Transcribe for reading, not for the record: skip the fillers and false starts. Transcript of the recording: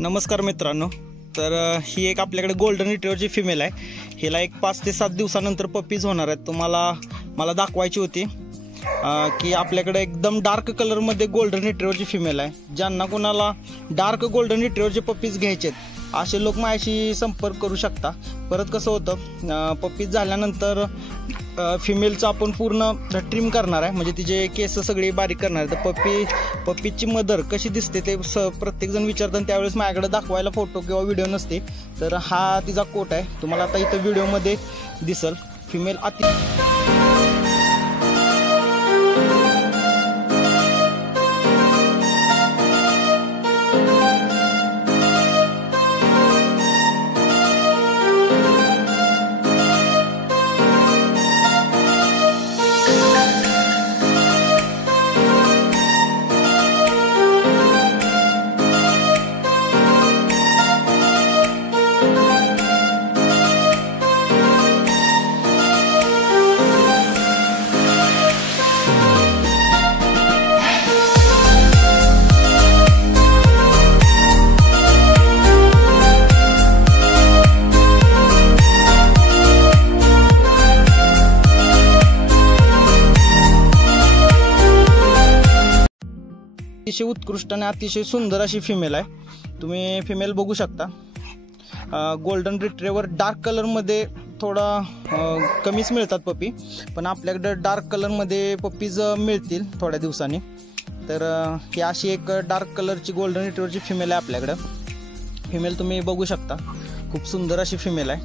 नमस्कार मित्रांनो, तर ही एक आपल्याकडे गोल्डन रिट्रीव्हरची फिमेल आहे। हिला एक 5 ते 7 दिवसानंतर पपीज होणार आहेत। तुम्हाला मला दाखवायची होती की आपल्याकडे एकदम डार्क कलरमध्ये गोल्डन रिट्रीव्हरची फिमेल आहे। ज्यांना कोणाला डार्क गोल्डन रिट्रीव्हरचे पपीज घ्यायचे आहेत असे लोक माझ्याशी संपर्क करू शकता। परत कसं होतं, पपीज झाल्यानंतर फिमेलचं आपण पूर्ण ट्रिम करणार आहे, म्हणजे तिचे केस सगळे बारीक करणार आहे। तर पपीजची मदर कशी दिसते ते प्रत्येकजण विचारतात, त्यावेळेस माझ्याकडे दाखवायला फोटो किंवा व्हिडिओ नसते। तर हा तिचा कोट आहे, तुम्हाला आता इथं व्हिडिओमध्ये दिसल। फिमेल अतिशय उत्कृष्ट आणि अतिशय सुंदर अशी फिमेल आहे। तुम्ही फिमेल बघू शकता। गोल्डन रिट्रीव्हर डार्क कलरमध्ये थोडा कमीच मिळतात पपी, पण आपल्याकडे डार्क कलरमध्ये पपीज मिळतील थोड्या दिवसांनी। तर ही अशी एक डार्क कलरची गोल्डन रिट्रीव्हरची फिमेल आहे आपल्याकडे। फिमेल तुम्ही बघू शकता, खूप सुंदर अशी फिमेल आहे।